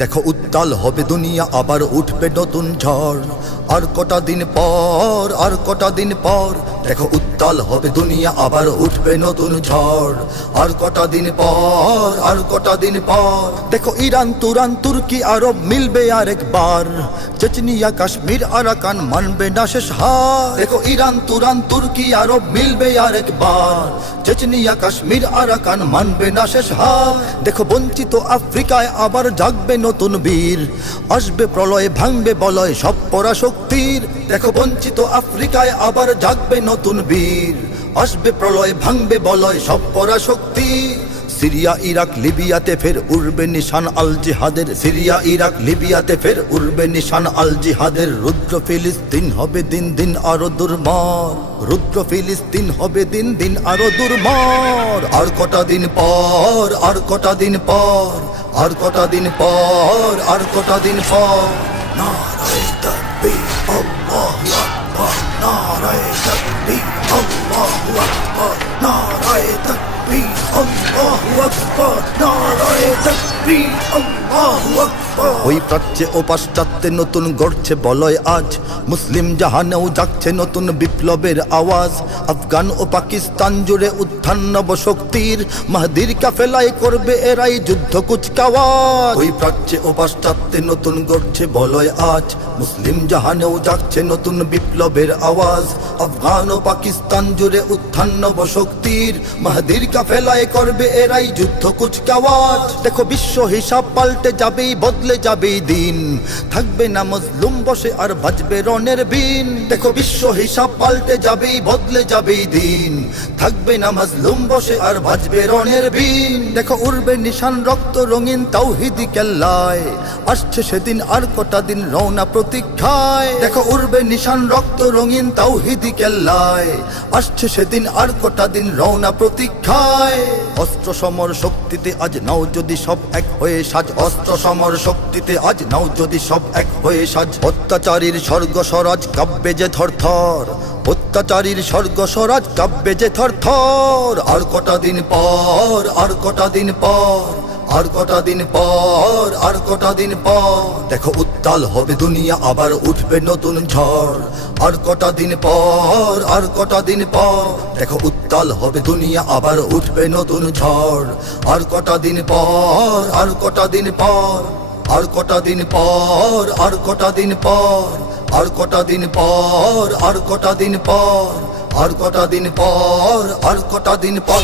দেখো উত্তাল হবে দুনিয়া, আবার উঠবে নতুন ঝড়। আর কটা দিন পর, আর কটা দিন পর, দেখো উত্তাল হবে দুনিয়া, আবার উঠবে নতুন ঝড়। আর কটা দিন পর, আর কটা দিন পর, দেখো ইরান তুরান তুর্কি আরব মিলবে আরেকবার। চেচনিয়া কাশ্মীর আরাকান মানবে না শেষ হার। দেখো ইরান তুরান তুর্কি আরব মিলবে আরেকবার। চেচনিয়া কাশ্মীর আরাকান মানবে না শেষ হার। দেখো বঞ্চিত আফ্রিকায় আবার জাগবে নতুন বীর। আসবে প্রলয়, ভাঙবে বলয় সব পরাশক্তির। দেখো বঞ্চিত আফ্রিকায় আবার জাগবে নতুন বীর। আসবে প্রলয়, ভাঙবে বলয় সব পরাশক্তি। সিরিয়া ইরাক লিবিয়াতে ফের উড়বে নিশান আল জিহাদের। সিরিয়া ইরাক লিবিয়াতে ফের উড়বে নিশান আল জিহাদের। রুদ্র ফিলিস্তিন হবে দিন দিন আরো দুর্মার। রুদ্র ফিলিস্তিন হবে দিন দিন আরো দুর্মার। আর কটা দিন পর, আর কটা দিন পর, আর কটা দিন পর, আর কটা দিন পর। নারায়ে তাকবীর, আল্লাহু আকবার। নারায়ে তাকবীর, আল্লাহু আকবার। নারায়ে তাকবীর, আল্লাহু আকবার। নারায়ে তাকবীর, আল্লাহু আকবার। ওই প্রাচ্যে ও পাশ্চাত্যে নতুন গড়ছে বলয় আজ। মুসলিম জাহানেও জাগছে নতুন বিপ্লবের আওয়াজ। আফগান ও পাকিস্তান জুড়ে উত্থান নব শক্তির। মাহদির কাফেলায় করবে এরাই যুদ্ধ কুচকাওয়াজ। ওই প্রাচ্যে ও পাশ্চাত্যে নতুন গড়ছে বলয় আজ। মুসলিম জাহানেও জাগছে নতুন বিপ্লবের আওয়াজ। আফগান ও পাকিস্তান জুড়ে উত্থান নব শক্তির। মাহদির কাফেলায় করবে এরাই যুদ্ধ কুচকাওয়াজ। দেখো বিশ্ব হিসাব পাল্টে যাবেই, বদলে যাবেই দিন। থাকবে না মজলুম বসে আর বাজবে রনের বিন। দেখো বিশ্ব হিসাব পাল্টে যাবেই, বদলে যাবেই দিন। থাকবে না মজলুম বসে আর বাজবে রনের বিন। দেখো উড়বে নিশান রক্ত রঙিন তাওহীদি কেল্লায়। আসছে সেদিন আর কটা দিন রওনা প্রতীক্ষায়। দেখো উড়বে নিশান রক্ত রঙিন তাওহীদি কেল্লায়। আসছে সেদিন আর কটা দিন রওনা প্রতীক্ষায়। অস্ত্র সমর শক্তিতে আজ নাও যদি সব এক হয়ে সাজ। অস্ত্র সমর শক্তিতে আজ নাও যদি সব এক হয়ে সাজ। অত্যাচারীর স্বর্গ স্বরাজ কাঁপবে যে থরথর। অত্যাচারীর স্বর্গ স্বরাজ কাঁপবে যে থরথর। আর কটা দিন পর, আর কটা দিন পর, আর কটা দিন পর, আর কটা দিন পর, দেখো উত্তাল হবে দুনিয়া, আবার উঠবে নতুন ঝড়। আর কটা দিন পর, আর কটা দিন পর, দেখো উত্তাল হবে দুনিয়া, আবার উঠবে নতুন ঝড়। আর কটা দিন পর, আর কটা দিন পর, আর কটা দিন পর, আর কটা দিন পর, আর কটা দিন পর, আর কটা দিন পর, আর কটা দিন পর, আর কটা দিন পর।